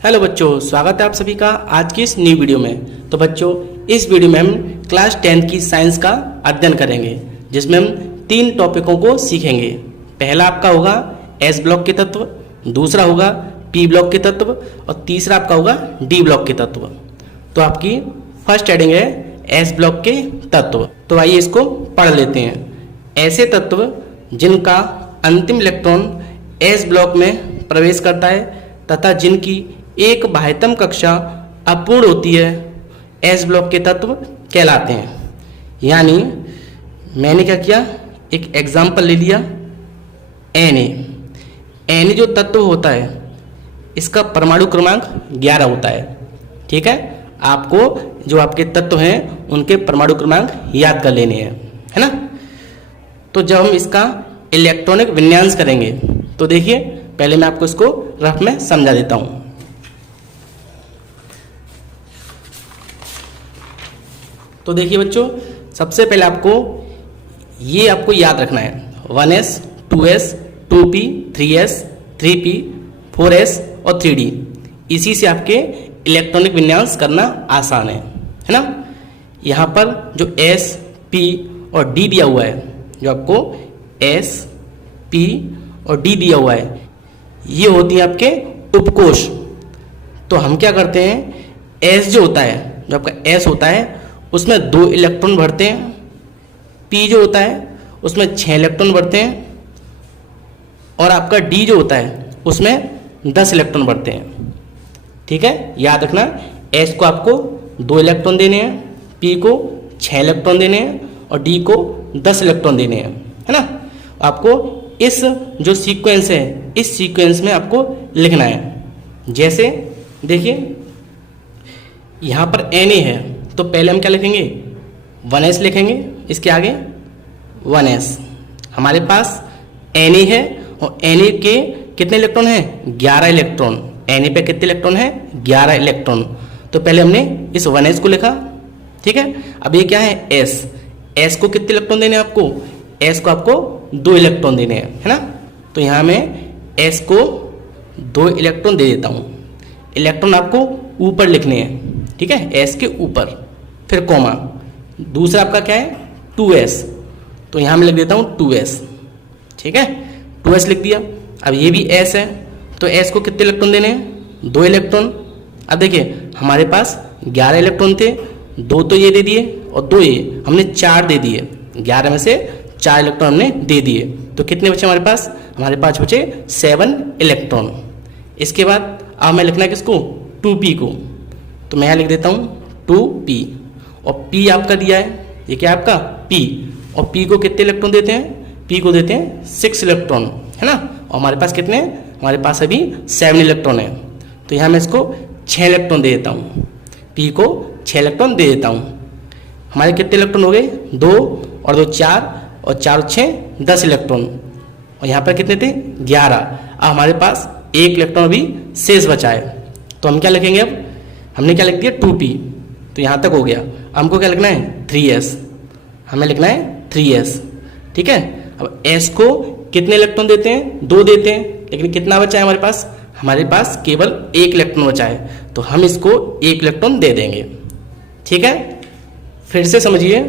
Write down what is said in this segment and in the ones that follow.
Hello बच्चों, स्वागत है आप सभी का आज की इस नई वीडियो में। तो बच्चों, इस वीडियो में हम क्लास 10 की साइंस का अध्ययन करेंगे, जिसमें हम 3 टॉपिकों को सीखेंगे। पहला आपका होगा एस ब्लॉक के तत्व, दूसरा होगा पी ब्लॉक के तत्व और तीसरा आपका होगा डी ब्लॉक के तत्व। तो आपकी फर्स्ट हेडिंग है एस ब्लॉक के तत्व। तो आइए इसको पढ़ लेते हैं। ऐसे तत्व जिनका अंतिम इलेक्ट्रॉन एस ब्लॉक में प्रवेश करता है तथा जिनकी एक बाह्यतम कक्षा अपूर्ण होती है, एस ब्लॉक के तत्व कहलाते हैं। यानी मैंने क्या किया, एक एग्जाम्पल ले लिया Na जो तत्व होता है इसका परमाणु क्रमांक 11 होता है। ठीक है, आपको जो आपके तत्व हैं उनके परमाणु क्रमांक याद कर लेने हैं, है ना। तो जब हम इसका इलेक्ट्रॉनिक विन्यास करेंगे तो देखिए, पहले मैं आपको इसको रफ में समझा देता हूं। तो देखिए बच्चों, सबसे पहले आपको याद रखना है 1s 2s 2p 3s 3p 4s और 3d। इसी से आपके इलेक्ट्रॉनिक विन्यास करना आसान है ना। यहाँ पर जो s p और d दिया हुआ है, जो आपको s p और d दिया हुआ है, ये होती है आपके उपकोष। तो हम क्या करते हैं, s जो होता है, जो आपका s होता है उसमें 2 इलेक्ट्रॉन भरते हैं, p जो होता है उसमें 6 इलेक्ट्रॉन भरते हैं और आपका d जो होता है उसमें 10 इलेक्ट्रॉन भरते हैं। ठीक है, याद रखना, s को आपको 2 इलेक्ट्रॉन देने हैं, p को 6 इलेक्ट्रॉन देने हैं और d को 10 इलेक्ट्रॉन देने हैं, है ना। आपको इस जो सीक्वेंस है, इस सीक्वेंस में आपको लिखना है। जैसे देखिए, यहाँ पर Na है तो पहले हम क्या लिखेंगे, 1s लिखेंगे, इसके आगे 1s। हमारे पास Na है और Na के कितने इलेक्ट्रॉन हैं, 11 इलेक्ट्रॉन। Na पे कितने इलेक्ट्रॉन हैं, 11 इलेक्ट्रॉन। तो पहले हमने इस 1s को लिखा। ठीक है, अब ये क्या है, s को कितने इलेक्ट्रॉन देने हैं आपको, s को आपको 2 इलेक्ट्रॉन देने हैं, है ना। तो यहाँ मैं s को 2 इलेक्ट्रॉन दे देता हूँ। इलेक्ट्रॉन आपको ऊपर लिखने हैं, ठीक है, s के ऊपर, फिर कॉमा। दूसरा आपका क्या है, 2s, तो यहाँ मैं लिख देता हूँ 2s। ठीक है, 2s लिख दिया। अब ये भी s है तो s को कितने इलेक्ट्रॉन देने हैं, 2 इलेक्ट्रॉन। अब देखिए, हमारे पास 11 इलेक्ट्रॉन थे, 2 तो ये दे दिए और 2 ये, हमने 4 दे दिए। 11 में से 4 इलेक्ट्रॉन हमने दे दिए, तो कितने बचे हमारे पास, हमारे पास बचे 7 इलेक्ट्रॉन। इसके बाद अब मैं लिखना है किसको, 2p को, तो मैं यहाँ लिख देता हूँ 2p और p आपका दिया है, ये क्या आपका p, और p को कितने इलेक्ट्रॉन देते हैं, p को देते हैं 6 इलेक्ट्रॉन, है ना। और हमारे पास कितने हैं, हमारे पास अभी 7 इलेक्ट्रॉन है। तो यहाँ मैं इसको 6 इलेक्ट्रॉन दे देता हूँ, p को 6 इलेक्ट्रॉन दे देता हूँ। हमारे कितने इलेक्ट्रॉन हो गए, 2 और 2 4 और 4 और 6 10 इलेक्ट्रॉन। और यहाँ पर कितने थे, 11। अब हमारे पास 1 इलेक्ट्रॉन अभी शेष बचा है, तो हम क्या लिखेंगे, अब हमने क्या लिख दिया 2p, तो यहाँ तक हो गया। हमको क्या लिखना है, 3s, हमें लिखना है 3s। ठीक है, अब s को कितने इलेक्ट्रॉन देते हैं, 2 देते हैं, लेकिन कितना बचा है हमारे पास केवल 1 इलेक्ट्रॉन बचा है, तो हम इसको 1 इलेक्ट्रॉन दे देंगे। ठीक है, फिर से समझिए,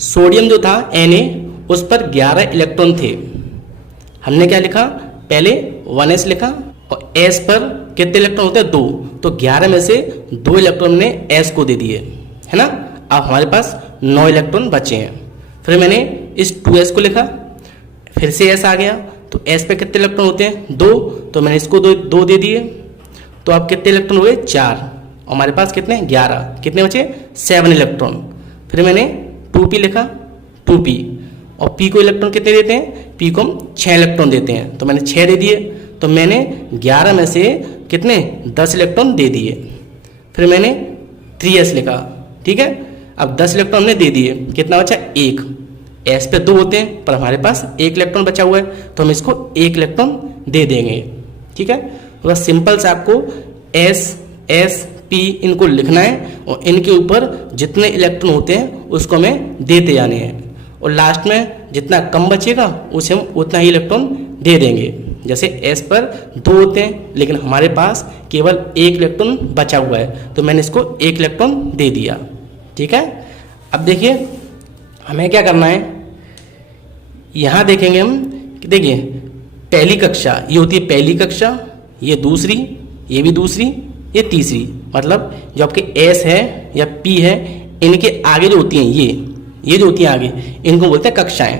सोडियम जो था Na, उस पर 11 इलेक्ट्रॉन थे। हमने क्या लिखा, पहले 1s लिखा और s पर कितने इलेक्ट्रॉन होते हैं, 2, तो 11 में से 2 इलेक्ट्रॉन ने s को दे दिए, है ना। अब हमारे पास 9 इलेक्ट्रॉन बचे हैं। फिर मैंने इस 2s को लिखा, फिर से s आ गया, तो s पे कितने इलेक्ट्रॉन होते हैं, 2, तो मैंने इसको 2 दे दिए। तो अब कितने इलेक्ट्रॉन हुए, 4, और हमारे पास कितने, 11, कितने बचे, 7 इलेक्ट्रॉन। फिर मैंने 2p लिखा, 2p, और p को इलेक्ट्रॉन कितने देते हैं, p को हम 6 इलेक्ट्रॉन देते हैं, तो मैंने 6 दे दिए। तो मैंने 11 में से कितने, 10 इलेक्ट्रॉन दे दिए। फिर मैंने 3s लिखा। ठीक है, अब 10 इलेक्ट्रॉन हमने दे दिए, कितना बचा, 1। s पे 2 होते हैं पर हमारे पास 1 इलेक्ट्रॉन बचा हुआ है, तो हम इसको 1 इलेक्ट्रॉन दे देंगे। ठीक है, तो बस सिंपल से आपको s p इनको लिखना है और इनके ऊपर जितने इलेक्ट्रॉन होते हैं उसको हमें देते जाने हैं, और लास्ट में जितना कम बचेगा उसे हम उतना ही इलेक्ट्रॉन दे देंगे। जैसे s पर 2 होते हैं लेकिन हमारे पास केवल 1 इलेक्ट्रॉन बचा हुआ है, तो मैंने इसको 1 इलेक्ट्रॉन दे दिया। ठीक है, अब देखिए हमें क्या करना है, यहाँ देखेंगे हम कि देखिए पहली कक्षा ये होती है पहली कक्षा, ये दूसरी, ये भी दूसरी, ये तीसरी, मतलब जो आपके S है या P है इनके आगे जो होती हैं ये जो होती हैं आगे, इनको बोलते हैं कक्षाएं।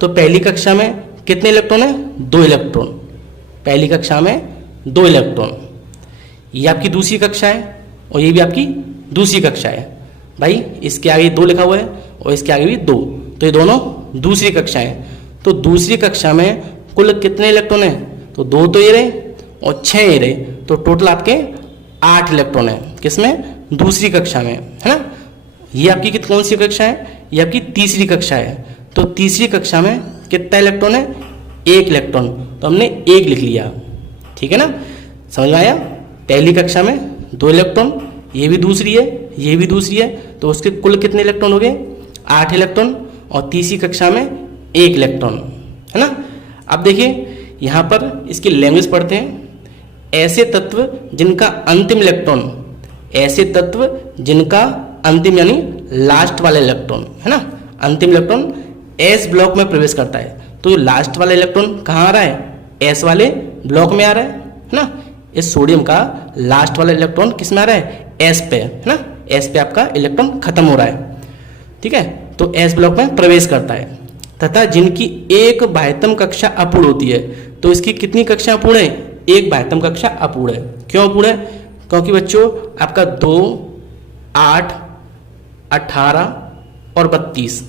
तो पहली कक्षा में कितने इलेक्ट्रॉन है? 2 इलेक्ट्रॉन। पहली कक्षा में 2 इलेक्ट्रॉन। ये आपकी दूसरी कक्षा है और ये भी आपकी दूसरी कक्षा है। भाई इसके आगे 2 लिखा हुआ है और इसके आगे भी 2, तो ये दोनों दूसरी कक्षा है। तो दूसरी कक्षा में कुल कितने इलेक्ट्रॉन है? तो 2 तो ये रहे और 6 ये रहे, तो टोटल आपके 8 इलेक्ट्रॉन है। किसमें? दूसरी कक्षा में, है ना। ये आपकी कौन सी कक्षा है? ये आपकी तीसरी कक्षा है। तो तीसरी कक्षा में कितना इलेक्ट्रॉन है? 1 इलेक्ट्रॉन, तो हमने 1 लिख लिया। ठीक है ना, समझ में आया। पहली कक्षा में 2 इलेक्ट्रॉन, ये भी दूसरी है, ये भी दूसरी है, तो उसके कुल कितने इलेक्ट्रॉन हो गए? 8 इलेक्ट्रॉन। और तीसरी कक्षा में 1 इलेक्ट्रॉन, है ना। अब देखिए यहाँ पर इसकी लैंग्वेज पढ़ते हैं। ऐसे तत्व जिनका अंतिम इलेक्ट्रॉन, ऐसे तत्व जिनका अंतिम यानी लास्ट वाला इलेक्ट्रॉन, है ना, अंतिम इलेक्ट्रॉन एस ब्लॉक में प्रवेश करता है। तो लास्ट वाला इलेक्ट्रॉन कहाँ आ रहा है? एस वाले ब्लॉक में आ रहा है ना। इस सोडियम का लास्ट वाला इलेक्ट्रॉन किस में आ रहा है? एस पे, है ना। एस पे आपका इलेक्ट्रॉन खत्म हो रहा है। ठीक है, तो एस ब्लॉक में प्रवेश करता है। तथा जिनकी एक बाह्यतम कक्षा अपूर्ण होती है, तो इसकी कितनी कक्षा अपूर्ण है? एक बाह्यतम कक्षा अपूर्ण है। क्यों अपूर्ण है? क्योंकि बच्चों आपका 2, 8, 18 और 32,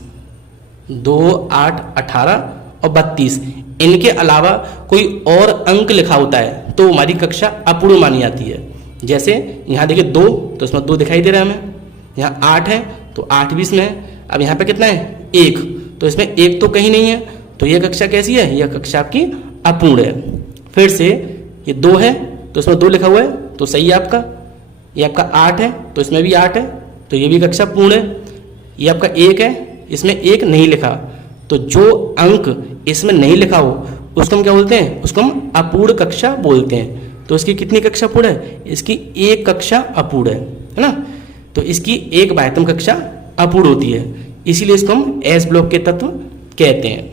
2, 8, 18 और 32, इनके अलावा कोई और अंक लिखा होता है तो हमारी कक्षा अपूर्ण मानी जाती है। जैसे यहाँ देखिए 2, तो इसमें 2 दिखाई दे रहा है हमें। यहाँ 8 है तो 8 भी इसमें है। अब यहाँ पे कितना है? 1, तो इसमें 1 तो कहीं नहीं है, तो यह कक्षा कैसी है? यह कक्षा आपकी अपूर्ण है। फिर से ये 2 है तो इसमें 2 लिखा हुआ है, तो सही है आपका। ये आपका 8 है तो इसमें भी 8 है, तो ये भी कक्षा पूर्ण है। ये आपका 1 है, इसमें 1 नहीं लिखा, तो जो अंक इसमें नहीं लिखा हो उसको हम क्या बोलते हैं? उसको हम अपूर्ण कक्षा बोलते हैं। तो इसकी कितनी कक्षा पूर्ण है? इसकी 1 कक्षा अपूर्ण है ना। तो इसकी एक बाह्यतम कक्षा अपूर्ण होती है, इसीलिए इसको हम एस ब्लॉक के तत्व कहते हैं।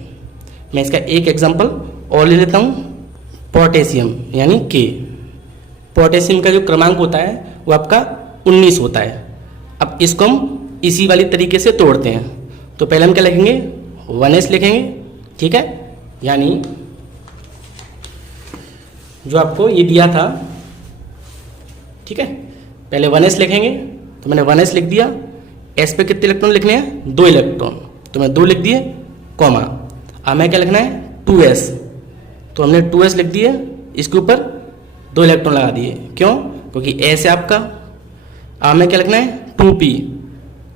मैं इसका एक एग्जांपल और ले लेता हूँ। पोटेशियम यानी के। पोटेशियम का जो क्रमांक होता है वो आपका 19 होता है। अब इसको हम इसी वाली तरीके से तोड़ते हैं। तो पहले हम क्या लिखेंगे? 1s लिखेंगे। ठीक है, यानी जो आपको ये दिया था, ठीक है, पहले 1s लिखेंगे। तो मैंने 1s लिख दिया। s पे कितने इलेक्ट्रॉन लिखने हैं? 2 इलेक्ट्रॉन, तो मैं 2 लिख दिए, कॉमा। अब मैं क्या लिखना है? 2s, तो हमने 2s लिख दिए, इसके ऊपर 2 इलेक्ट्रॉन लगा दिए। क्यों? क्योंकि s है आपका। अब हमें क्या लिखना है? 2p,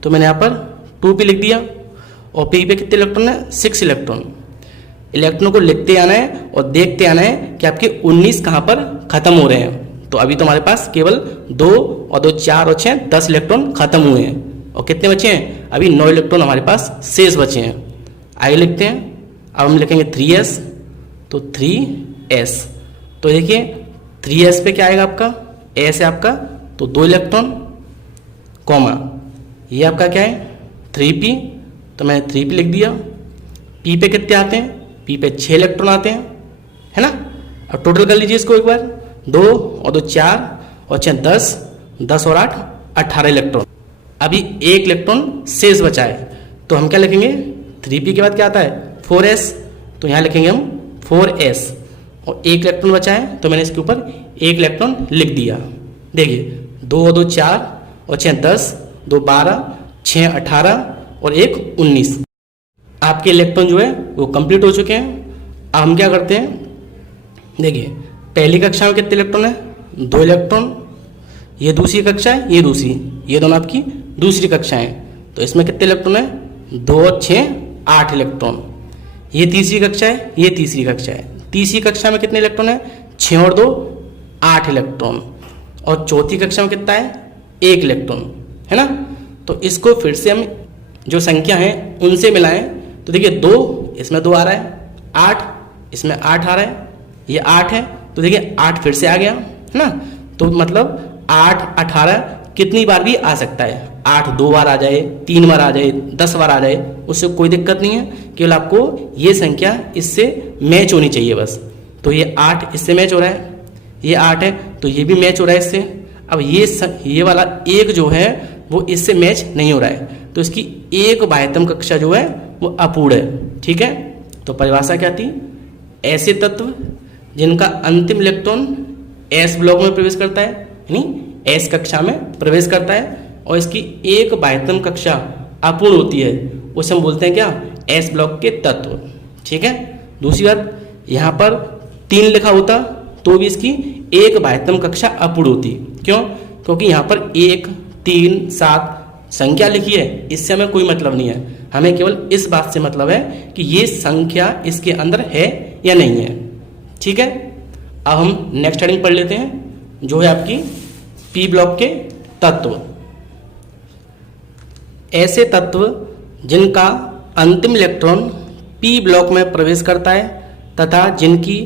तो मैंने यहाँ पर 2p लिख दिया। और p पे कितने इलेक्ट्रॉन है? 6 इलेक्ट्रॉन। इलेक्ट्रॉन को लिखते आना है और देखते आना है कि आपके 19 कहाँ पर खत्म हो रहे हैं। तो अभी तो हमारे पास केवल 2 और 2, 4 और 6, 10 इलेक्ट्रॉन खत्म हुए हैं। और कितने बचे हैं? अभी 9 इलेक्ट्रॉन हमारे पास शेष बचे हैं। आगे लिखते हैं। अब हम लिखेंगे 3s, तो 3s। तो देखिए 3s पे क्या आएगा आपका? s है आपका, तो 2 इलेक्ट्रॉन, कॉमा। ये आपका क्या है? 3p, तो मैंने 3p लिख दिया। p पे कितने आते हैं? p पे 6 इलेक्ट्रॉन आते हैं, है ना। अब टोटल कर लीजिए इसको एक बार। 2 और 2, 4 और 6, 10, 10 और 8, 18 इलेक्ट्रॉन। अभी 1 इलेक्ट्रॉन शेष बचा है, तो हम क्या लिखेंगे? 3p के बाद क्या आता है? 4s, तो यहाँ लिखेंगे हम 4s। और 1 इलेक्ट्रॉन बचा है, तो मैंने इसके ऊपर 1 इलेक्ट्रॉन लिख दिया। देखिए 2 और 2, 4 और 6, 10, 2, 12, 6, 18 और 1, 19। आपके इलेक्ट्रॉन जो है वो कंप्लीट हो चुके हैं। अब हम क्या करते हैं? देखिए पहली कक्षा में कितने इलेक्ट्रॉन है? 2 इलेक्ट्रॉन। ये दूसरी कक्षा है, ये दूसरी, ये दोनों आपकी दूसरी कक्षा है। तो इसमें कितने इलेक्ट्रॉन है? 2 और 6, 8 इलेक्ट्रॉन। ये तीसरी कक्षा है, ये तीसरी कक्षा है। तीसरी कक्षा में कितने इलेक्ट्रॉन है? 6 और 2, 8 इलेक्ट्रॉन। और चौथी कक्षा में कितना है? 1 इलेक्ट्रॉन, है ना। तो इसको फिर से हम जो संख्या है उनसे मिलाएं। तो देखिए 2, इसमें 2 आ रहा है, 8, इसमें 8 आ रहा है, ये 8 है, तो देखिए 8 फिर से आ गया है ना। तो मतलब 8 18 कितनी बार भी आ सकता है, 8 2 बार आ जाए, 3 बार आ जाए, 10 बार आ जाए, उससे कोई दिक्कत नहीं है। केवल आपको ये संख्या इससे मैच होनी चाहिए बस। तो ये 8 इससे मैच हो रहा है, ये 8 है तो ये भी मैच हो रहा है इससे। अब ये वाला 1 जो है वो इससे मैच नहीं हो रहा है, तो इसकी एक बाह्यतम कक्षा जो है वो अपूर्ण है। ठीक है, तो परिभाषा क्या थी, ऐसे तत्व जिनका अंतिम इलेक्ट्रॉन एस ब्लॉक में प्रवेश करता है, यानी एस कक्षा में प्रवेश करता है, और इसकी एक बाह्यतम कक्षा अपूर्ण होती है, उसे हम बोलते हैं क्या, एस ब्लॉक के तत्व। ठीक है, दूसरी बात, यहाँ पर 3 लिखा होता तो भी इसकी एक बाह्यतम कक्षा अपूर्ण होती। क्यों, क्योंकि यहाँ पर 1 3 7 संख्या लिखी है, इससे हमें कोई मतलब नहीं है। हमें केवल इस बात से मतलब है कि ये संख्या इसके अंदर है या नहीं है। ठीक है, अब हम नेक्स्ट हेडिंग पढ़ लेते हैं, जो है आपकी पी ब्लॉक के तत्व। ऐसे तत्व जिनका अंतिम इलेक्ट्रॉन पी ब्लॉक में प्रवेश करता है तथा जिनकी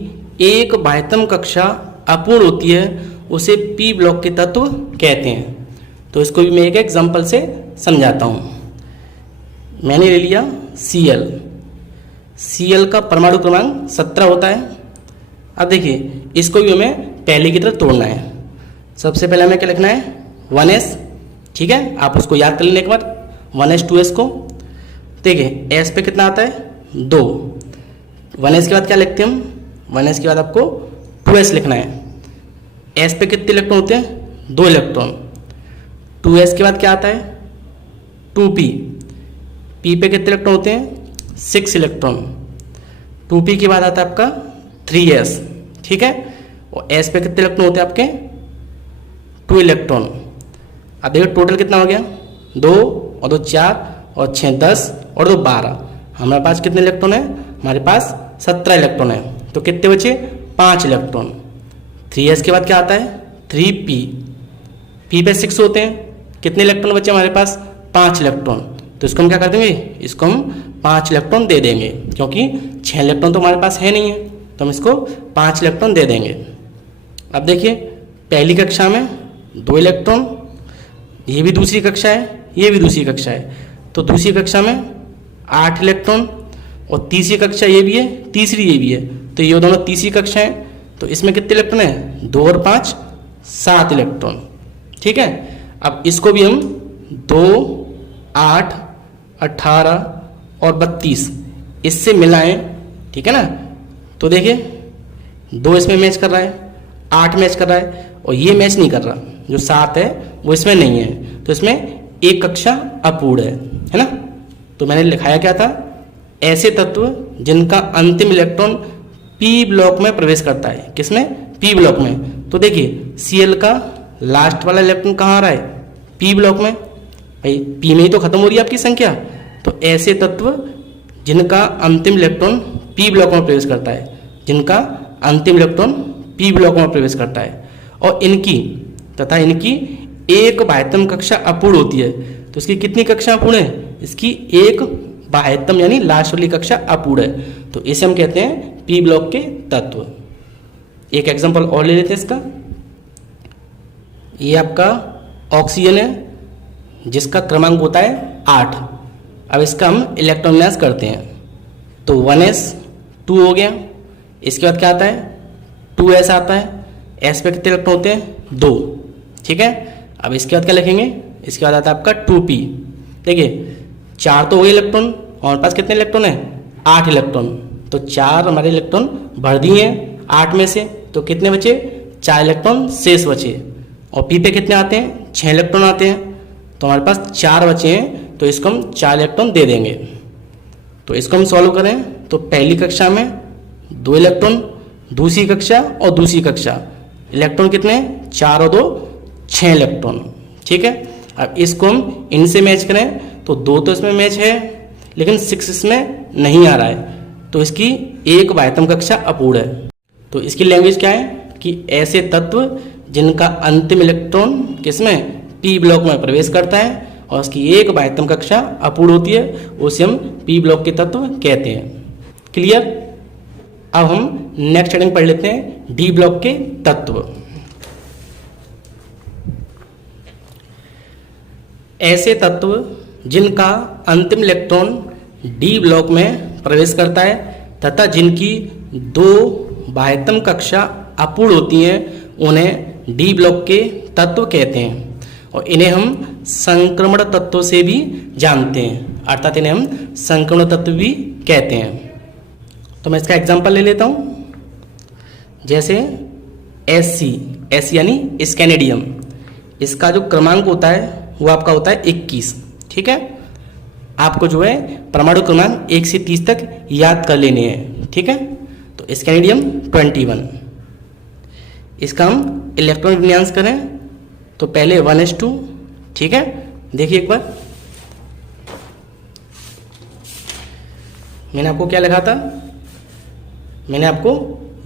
एक बाह्यतम कक्षा अपूर्ण होती है, उसे पी ब्लॉक के तत्व कहते हैं। तो इसको भी मैं एक एग्जांपल से समझाता हूँ। मैंने ले लिया Cl का परमाणु क्रमांक 17 होता है। अब देखिए, इसको भी हमें पहले की तरह तोड़ना है। सबसे पहले हमें क्या लिखना है, 1s। ठीक है, आप उसको याद कर लेने के बाद 1s 2s को। देखिए s पे कितना आता है, 2। 1s के बाद क्या लिखते हैं हम, 1s के बाद आपको 2s लिखना है। s पे कितने इलेक्ट्रॉन होते हैं, 2 इलेक्ट्रॉन। 2s के बाद क्या आता है, 2p। p पे कितने इलेक्ट्रॉन होते हैं, 6 इलेक्ट्रॉन। 2p के बाद आता है आपका 3s। ठीक है, और s पे कितने इलेक्ट्रॉन होते हैं आपके, 2 इलेक्ट्रॉन। अब देखिए टोटल कितना हो गया, 2 और 2 4 और 6 10 और 2 12। हमारे पास कितने इलेक्ट्रॉन है, हमारे पास 17 इलेक्ट्रॉन है। तो कितने बचे, 5 इलेक्ट्रॉन। 3s के बाद क्या आता है, 3p। p पे 6 होते हैं, कितने इलेक्ट्रॉन बचे हमारे पास, 5 इलेक्ट्रॉन। तो इसको हम क्या कर देंगे, इसको हम 5 इलेक्ट्रॉन दे देंगे, क्योंकि 6 इलेक्ट्रॉन तो हमारे पास है नहीं है, तो हम इसको 5 इलेक्ट्रॉन दे देंगे। अब देखिए, पहली कक्षा में 2 इलेक्ट्रॉन, ये भी दूसरी कक्षा है, ये भी दूसरी कक्षा है, तो दूसरी कक्षा में 8 इलेक्ट्रॉन, और तीसरी कक्षा ये भी है, तीसरी ये भी है, तो ये दोनों तीसरी कक्षा है। तो इसमें कितने इलेक्ट्रॉन है, 2 और 5 7 इलेक्ट्रॉन। ठीक है, अब इसको भी हम 2 8 18 और 32 इससे मिलाएं। ठीक है ना, तो देखिए 2 इसमें मैच कर रहा है, 8 मैच कर रहा है, और ये मैच नहीं कर रहा, जो 7 है वो इसमें नहीं है, तो इसमें एक कक्षा अपूर्ण है ना। तो मैंने लिखाया क्या था, ऐसे तत्व जिनका अंतिम इलेक्ट्रॉन पी ब्लॉक में प्रवेश करता है। किसमें, पी ब्लॉक में। तो देखिए Cl का लास्ट वाला इलेक्ट्रॉन कहाँ आ रहा है, पी ब्लॉक में। भाई पी में ही तो खत्म हो रही है आपकी संख्या। तो ऐसे तत्व जिनका अंतिम इलेक्ट्रॉन पी ब्लॉक में प्रवेश करता है, जिनका अंतिम इलेक्ट्रॉन पी ब्लॉक में प्रवेश करता है, और इनकी एक बाह्यतम कक्षा अपूर्ण होती है। तो इसकी कितनी कक्षा अपूर्ण है, इसकी एक बाह्यतम यानी लास्ट वाली कक्षा अपूर्ण है। तो इसे हम कहते हैं पी ब्लॉक के तत्व। एक एग्जांपल और ले लेते हैं इसका। ये आपका ऑक्सीजन है, जिसका क्रमांक होता है 8। अब इसका हम इलेक्ट्रॉन विन्यास करते हैं। तो 1s 2 हो गया, इसके बाद क्या आता है, 2s आता है। s पे कितने इलेक्ट्रॉन होते हैं, 2। ठीक है, अब इसके बाद क्या लिखेंगे, इसके बाद आता है आपका 2p। देखिए 4 तो हो गए इलेक्ट्रॉन, हमारे पास कितने इलेक्ट्रॉन है, 8 इलेक्ट्रॉन। तो 4 हमारे इलेक्ट्रॉन भर दिए हैं 8 में से, तो कितने बचे, 4 इलेक्ट्रॉन शेष बचे। और p पे कितने आते हैं, 6 इलेक्ट्रॉन आते हैं, तो हमारे पास 4 बचे हैं, तो इसको हम 4 इलेक्ट्रॉन दे देंगे। तो इसको हम सॉल्व करें तो पहली कक्षा में 2 इलेक्ट्रॉन, दूसरी कक्षा और दूसरी कक्षा इलेक्ट्रॉन कितने, 4 और 2 6 इलेक्ट्रॉन। ठीक है, अब इसको हम इनसे मैच करें तो 2 तो इसमें मैच है, लेकिन 6 इसमें नहीं आ रहा है, तो इसकी एक बाह्यतम कक्षा अपूर्ण है। तो इसकी लैंग्वेज क्या है कि ऐसे तत्व जिनका अंतिम इलेक्ट्रॉन किसमें, पी ब्लॉक में प्रवेश करता है और उसकी एक बाह्यतम कक्षा अपूर्ण होती है, उसे हम पी ब्लॉक के तत्व कहते हैं। क्लियर। अब हम नेक्स्ट हेडिंग पढ़ लेते हैं, डी ब्लॉक के तत्व। ऐसे तत्व जिनका अंतिम इलेक्ट्रॉन डी ब्लॉक में प्रवेश करता है तथा जिनकी दो बाह्यतम कक्षा अपूर्ण होती हैं उन्हें डी ब्लॉक के तत्व कहते हैं, और इन्हें हम संक्रमण तत्व से भी जानते हैं, अर्थात इन्हें हम संक्रमण तत्व भी कहते हैं। तो मैं इसका एग्जांपल ले लेता हूँ, जैसे एस यानी स्कैनेडियम, इसका जो क्रमांक होता है वो आपका होता है 21। ठीक है, आपको जो है परमाणु क्रमांक 1 से 30 तक याद कर लेने हैं। ठीक है, तो स्कैनेडियम 21। इसका हम इलेक्ट्रॉन विन्यास करें तो पहले 1s2। ठीक है, देखिए एक बार मैंने आपको क्या लिखा था, मैंने आपको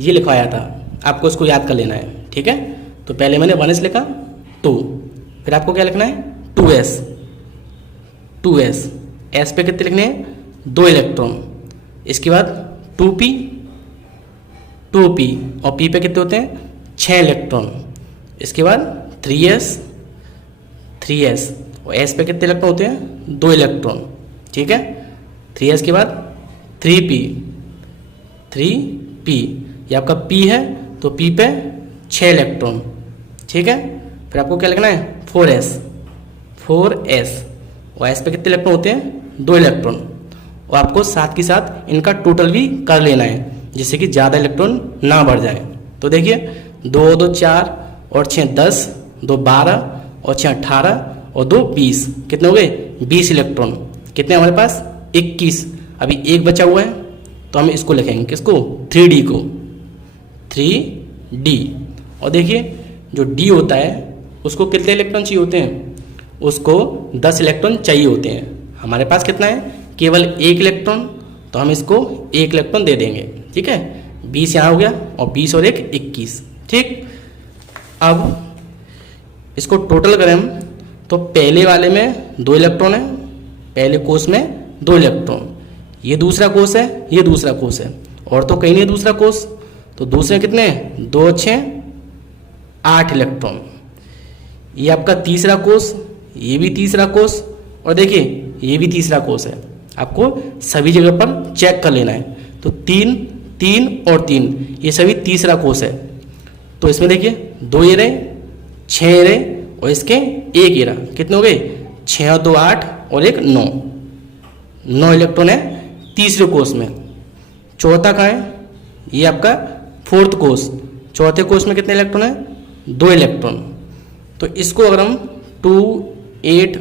ये लिखवाया था, आपको इसको याद कर लेना है। ठीक है, तो पहले मैंने 1s लिखा 2, फिर आपको क्या लिखना है 2s एस पे कितने लिखने हैं 2 इलेक्ट्रॉन, इसके बाद 2p और p पे कितने होते हैं 6 इलेक्ट्रॉन, इसके बाद 3s और s पे कितने इलेक्ट्रॉन होते हैं 2 इलेक्ट्रॉन। ठीक है, 3s के बाद 3p ये आपका p है तो p पे 6 इलेक्ट्रॉन। ठीक है, फिर आपको क्या लिखना है 4s और s पे कितने इलेक्ट्रॉन होते हैं 2 इलेक्ट्रॉन, और आपको साथ के साथ इनका टोटल भी कर लेना है जिससे कि ज़्यादा इलेक्ट्रॉन ना बढ़ जाए। तो देखिए 2 2 4 और 6 10, 2 12 और 6 18 और 2 20, कितने हो गए 20 इलेक्ट्रॉन। कितने हमारे पास 21, अभी एक बचा हुआ है तो हम इसको लिखेंगे किसको 3D को 3D। और देखिए जो D होता है उसको कितने इलेक्ट्रॉन चाहिए होते हैं, उसको 10 इलेक्ट्रॉन चाहिए होते हैं। हमारे पास कितना है केवल 1 इलेक्ट्रॉन, तो हम इसको 1 इलेक्ट्रॉन दे देंगे। ठीक है, 20 यहाँ हो गया और 20 और 1 21। ठीक, अब इसको टोटल करें हम तो पहले वाले में 2 इलेक्ट्रॉन है, पहले कोष में 2 इलेक्ट्रॉन, ये दूसरा कोष है, ये दूसरा कोष है, और तो कहीं नहीं दूसरा कोष, तो दूसरे कितने 2 6 8 इलेक्ट्रॉन। ये आपका तीसरा कोष, ये भी तीसरा कोष, और देखिए ये भी तीसरा कोष है। आपको सभी जगह पर चेक कर लेना है। तो 3 3 और 3 ये सभी तीसरा कोष है। तो इसमें देखिए 2 ये रहे, 6 ये रहे और इसके 1 ये रहा, कितने हो गए 6 और 2 8 और 1 9 इलेक्ट्रॉन है तीसरे कोष में। चौथा कहाँ है, ये आपका फोर्थ कोष, चौथे कोष में कितने इलेक्ट्रॉन है 2 इलेक्ट्रॉन। तो इसको अगर हम 2 8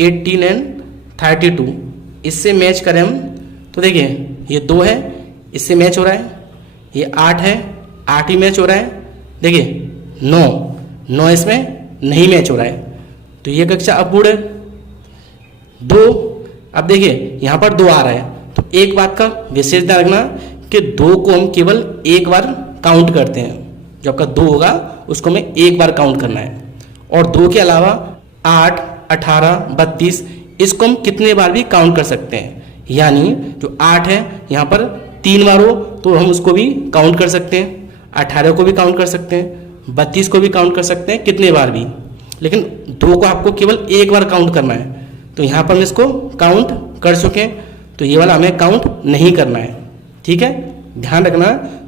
18 एंड 32 इससे मैच करें हम तो देखिए ये 2 है, इससे मैच हो रहा है, ये 8 है, 8 ही मैच हो रहा है, देखिए 9 इसमें नहीं मैच हो रहा है, तो ये कक्षा अपूर्ण है 2। अब देखिए यहाँ पर 2 आ रहा है, तो एक बात का विशेष ध्यान रखना कि 2 को हम केवल एक बार काउंट करते हैं, जो आपका 2 होगा उसको हमें एक बार काउंट करना है, और 2 के अलावा 8 18 32 इसको हम कितने बार भी काउंट कर सकते हैं। यानी जो 8 है यहाँ पर 3 बार हो तो हम उसको भी काउंट कर सकते हैं, 18 को भी काउंट कर सकते हैं, 32 को भी काउंट कर सकते हैं, कितने बार भी, लेकिन 2 को आपको केवल एक बार काउंट करना है। तो यहाँ पर हम इसको काउंट कर चुके हैं, तो ये वाला हमें काउंट नहीं करना है। ठीक है, ध्यान रखना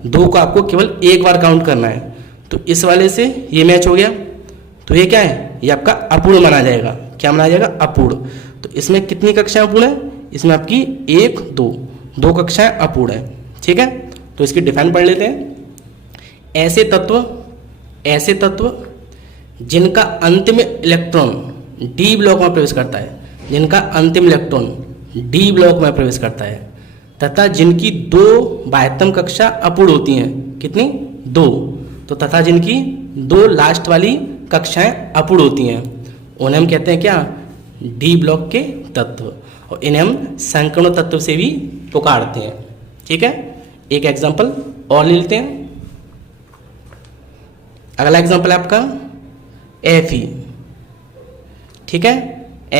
2 को आपको केवल एक बार काउंट करना है। तो इस वाले से ये मैच हो गया, तो ये क्या है, ये आपका अपूर्ण माना जाएगा। क्या माना जाएगा, अपूर्ण। तो इसमें कितनी कक्षाएं अपूर्ण है, इसमें आपकी 1 2 कक्षाएं अपूर्ण है। ठीक है, तो इसकी डिफाइन पढ़ लेते हैं। ऐसे तत्व जिनका अंतिम इलेक्ट्रॉन डी ब्लॉक में प्रवेश करता है, जिनका अंतिम इलेक्ट्रॉन डी ब्लॉक में प्रवेश करता है तथा जिनकी 2 बाह्यतम कक्षा अपूर्ण होती हैं, कितनी 2, तो तथा जिनकी 2 लास्ट वाली कक्षाएं अपूर्ण होती हैं, उन्हें हम कहते हैं क्या, डी ब्लॉक के तत्व, और इन्हें हम संक्रमण तत्व से भी पुकारते हैं। ठीक है, एक एग्जांपल और ले लेते हैं। अगला एग्जांपल है आपका Fe। ठीक है,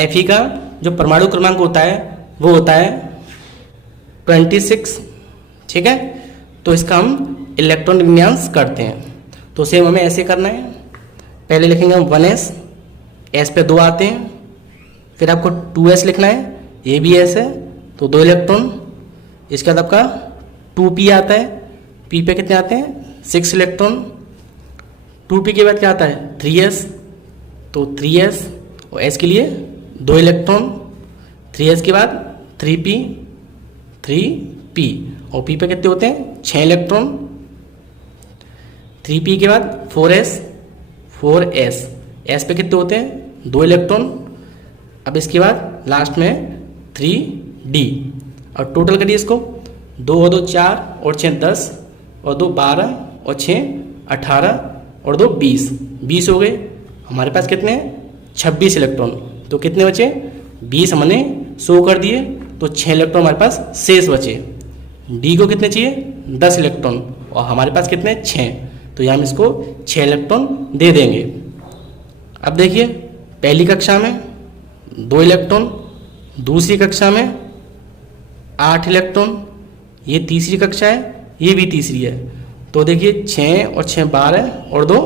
Fe का जो परमाणु क्रमांक होता है वो होता है 26। ठीक है, तो इसका हम इलेक्ट्रॉन विन्यास करते हैं। तो सेम हमें ऐसे करना है, पहले लिखेंगे हम 1s, s पे 2 आते हैं, फिर आपको 2s लिखना है, ये भी s है तो 2 इलेक्ट्रॉन, इसके बाद आपका 2p आता है, p पे कितने आते हैं 6 इलेक्ट्रॉन, 2p के बाद क्या आता है 3s, तो 3s और s के लिए 2 इलेक्ट्रॉन, 3s के बाद 3p, 3p और p पे कितने होते हैं 6 इलेक्ट्रॉन, 3p के बाद 4s, 4s, s पे कितने होते हैं 2 इलेक्ट्रॉन। अब इसके बाद लास्ट में 3d और टोटल करिए इसको, 2 और 2 4 और 6 10 और 2 12 और 6 18 और 2 20, 20 हो गए। हमारे पास कितने 26 इलेक्ट्रॉन, तो कितने बचे 20 हमने शो कर दिए, तो 6 इलेक्ट्रॉन हमारे पास शेष बचे। डी को कितने चाहिए 10 इलेक्ट्रॉन और हमारे पास कितने 6, तो यहाँ हम इसको 6 इलेक्ट्रॉन दे देंगे। अब देखिए पहली कक्षा में 2 इलेक्ट्रॉन, दूसरी कक्षा में 8 इलेक्ट्रॉन, ये तीसरी कक्षा है, ये भी तीसरी है, तो देखिए 6 और 6 12 और 2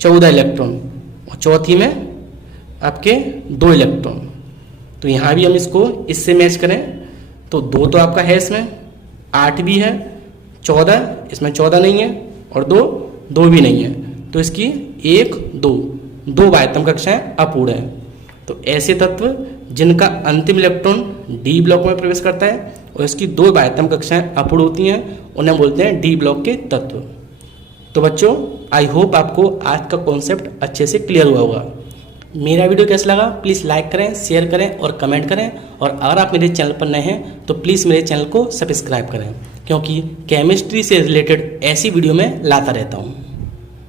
14 इलेक्ट्रॉन और चौथी में आपके 2 इलेक्ट्रॉन। तो यहाँ भी हम इसको इससे मैच करें तो 2 तो आपका है इसमें, 8 भी है, 14 इसमें 14 नहीं है और 2 भी नहीं है, तो इसकी 1 2 बाह्यतम कक्षाएं अपूर्ण हैं। तो ऐसे तत्व जिनका अंतिम इलेक्ट्रॉन डी ब्लॉक में प्रवेश करता है और इसकी 2 बाह्यतम कक्षाएं अपूर्ण होती हैं, उन्हें बोलते हैं डी ब्लॉक के तत्व। तो बच्चों आई होप आपको आज का कॉन्सेप्ट अच्छे से क्लियर हुआ होगा। मेरा वीडियो कैसा लगा प्लीज़ लाइक करें, शेयर करें और कमेंट करें, और अगर आप मेरे चैनल पर नए हैं तो प्लीज़ मेरे चैनल को सब्सक्राइब करें, क्योंकि केमिस्ट्री से रिलेटेड ऐसी वीडियो मैं लाता रहता हूँ।